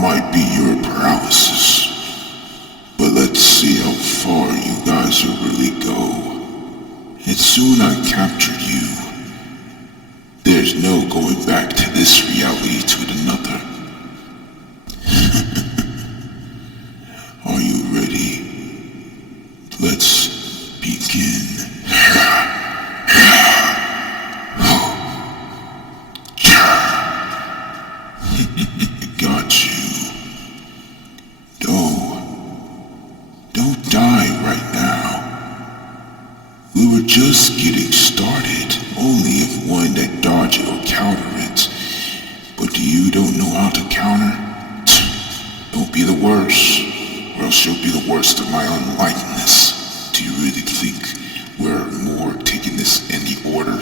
might be your paralysis, but let's see how far you guys will really go. And soon I captured you. There's no going back to this reality to another. Are you ready? Let's begin. Got you. Don't die right now. We were just getting started. Only if one that dodge it or counter it. But you don't know how to counter? Don't be the worst, or else you'll be the worst of my unlikeness. Do you really think we're more taking this in the order?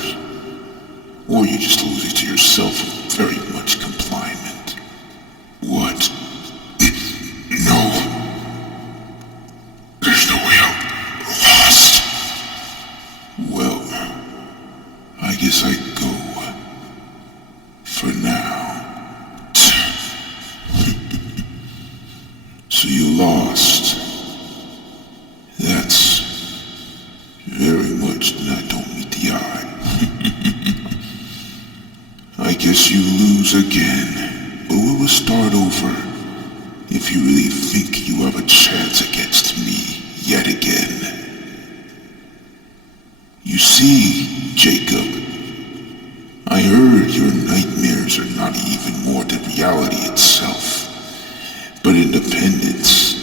Or you just lose it to yourself with very much compliance? What? No. There's no way out. Lost. Well, I guess I go. For now. So you lost. That's very much that don't meet the eye. I guess you lose again, but we will start over if you really think you have a chance against me yet again. You see, Jacob, I heard your nightmares are not even more than reality itself. But independence,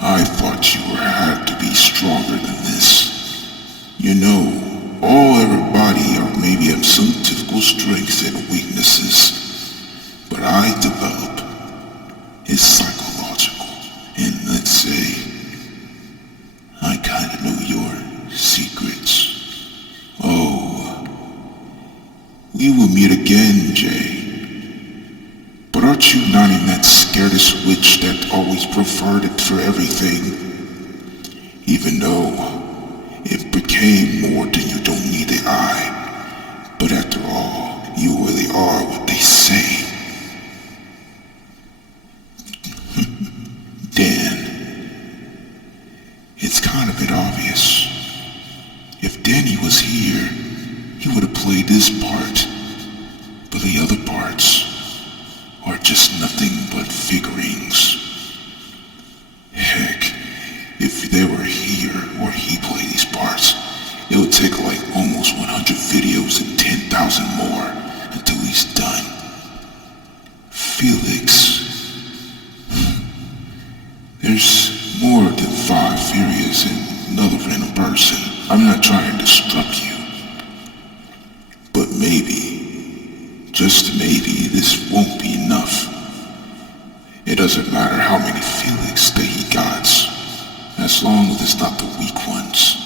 I thought you had to be stronger than this. You know, everybody or maybe have some typical strengths and weaknesses. But I develop is psychological. And let's say, I kinda know your secrets. Oh, we will meet again, Jay. But aren't you not in that scaredest witch that always preferred it for everything? Even though it became more than you don't need the eye. But after all, you really are what they say. Dan, it's kind of bit obvious. If Danny was here, he would have played this part. But the other parts are just nothing but figurines. Heck, if they were here or he played these parts, it would take like almost 100 videos and 10,000 more until he's done. Felix. There's more than 5 areas in another random person. I'm not trying to disrupt you. But maybe, just maybe, this won't be enough. It doesn't matter how many Felix that he got, as long as it's not the weak ones.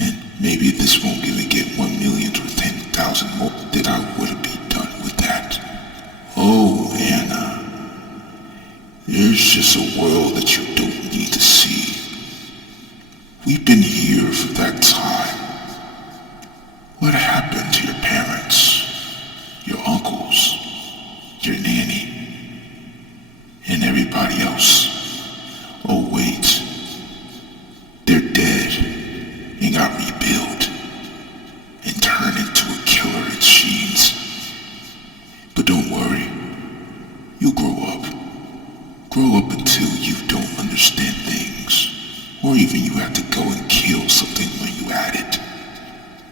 And maybe this won't even get 1 million or 10,000 more, then I wouldn't be done with that. Oh, Anna. There's just a world that you don't need to see. We've been here for that time. What happened to your parents, your uncles, your nanny, and everybody else? Oh wait, they're dead and got rebuilt and turned into a killer machines. But don't worry, you'll grow up. Grow up until you don't understand things, or even you have to go and kill something when you had it.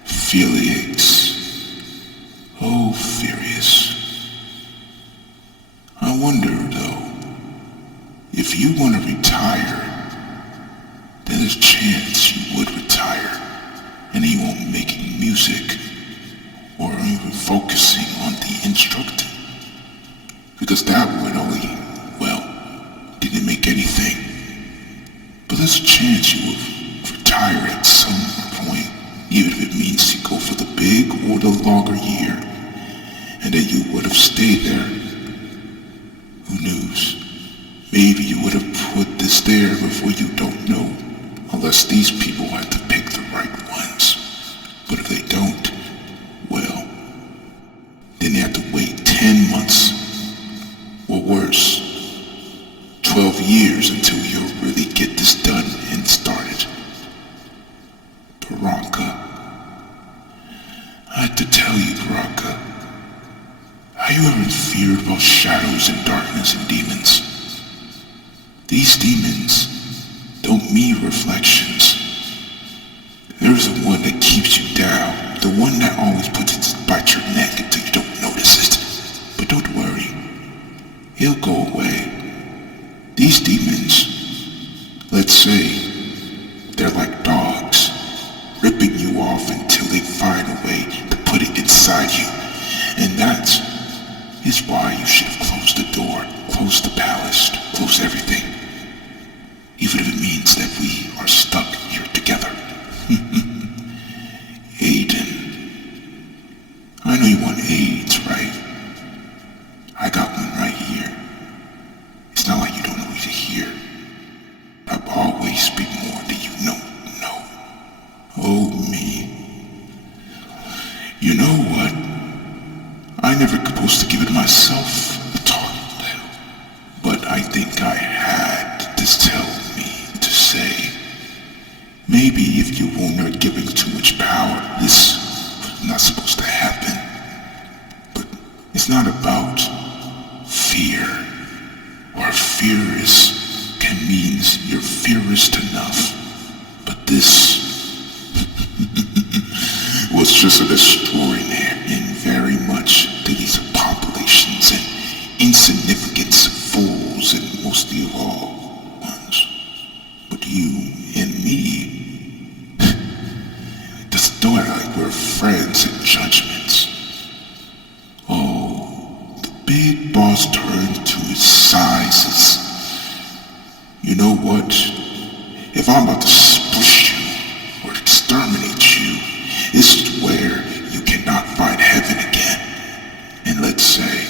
Felix. Oh, Furious. I wonder, though, if you want to retire, then there's a chance you would retire, and you won't be making music, or even focusing on the instructor. Because that would only, didn't make anything. But there's a chance you would retire at some point, even if it means you go for the big or the longer year, and then you would have stayed there. Who knows? Maybe you would have put this there before, you don't know, unless these people have to pick the right ones. But if they don't, then they have to wait 10 months, or worse, years until you'll really get this done and started. Baraka. I had to tell you, Baraka. Have you ever feared about shadows and darkness and demons? These demons don't mean reflections. There's the one that keeps you down, the one that always puts its bite your neck until you don't notice it. But don't worry, he'll go away. These demons, let's say, they're like dogs, ripping you off until they find a way to put it inside you. And that is why you should have closed the door, closed the palace, closed everything. Even if it means that we are stuck here together. Aiden, I know you want AIDS, right? I got one right here. It's not like you don't know who to hear. I've always speak more than you know. Oh, me. You know what? I never supposed to give it myself the talking to, but I think I had to tell me to say, maybe if you were not giving too much power, this was not supposed to happen. But it's not about fear, or can means you're fearless enough. But this was just an extraordinary and very much to these populations and insignificance fools and mostly of all ones. But you and me, don't act like we're friends and judgments. Oh, the big boss turned to its sizes. You know what? If I'm about to spush you or exterminate you, this is where you cannot find heaven again. And let's say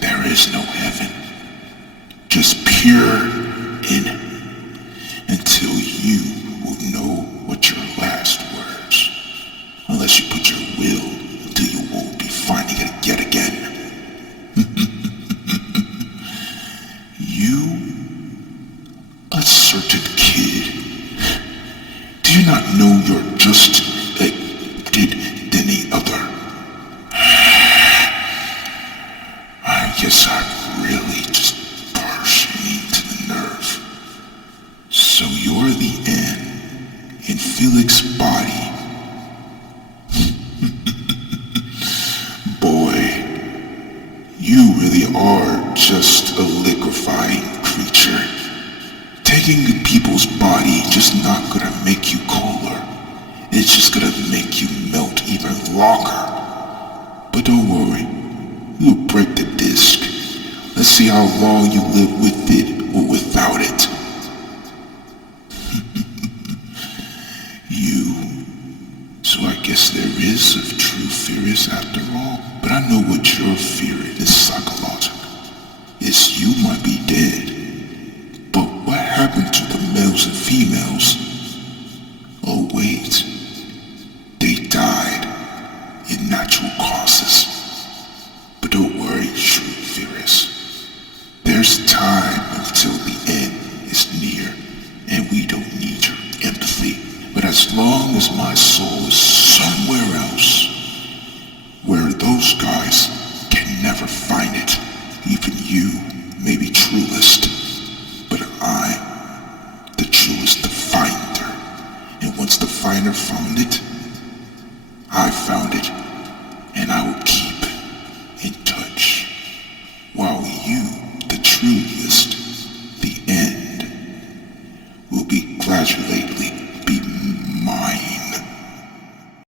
there is no heaven. Just pure in until you will know what your last words. Unless you put your will until you won't be finding it yet again. You, a certain kid. Do you not know you're just did any other? I guess I really just pushed me to the nerve. So you're the N in Felix's body. Boy, you really are just a liquefying creature. Taking people's body just not gonna make you cooler. It's just gonna make you melt even longer. But don't worry, we'll break the disc. Let's see how long you live with it or without it. So I guess there is a true fear after all. But I know what your fear is psychological. It's you might be dead. But what happened to the males and females? Oh wait, they died in natural causes. But don't worry, true fearist. There's time until the end is near, and we don't need your empathy. But as long as my soul is somewhere else, where those guys can never find it, even you may be truest, but I'm the truest, the finder. And once the finder found it, I found it, and I will keep in touch, while you, the truest, the end, will be gradually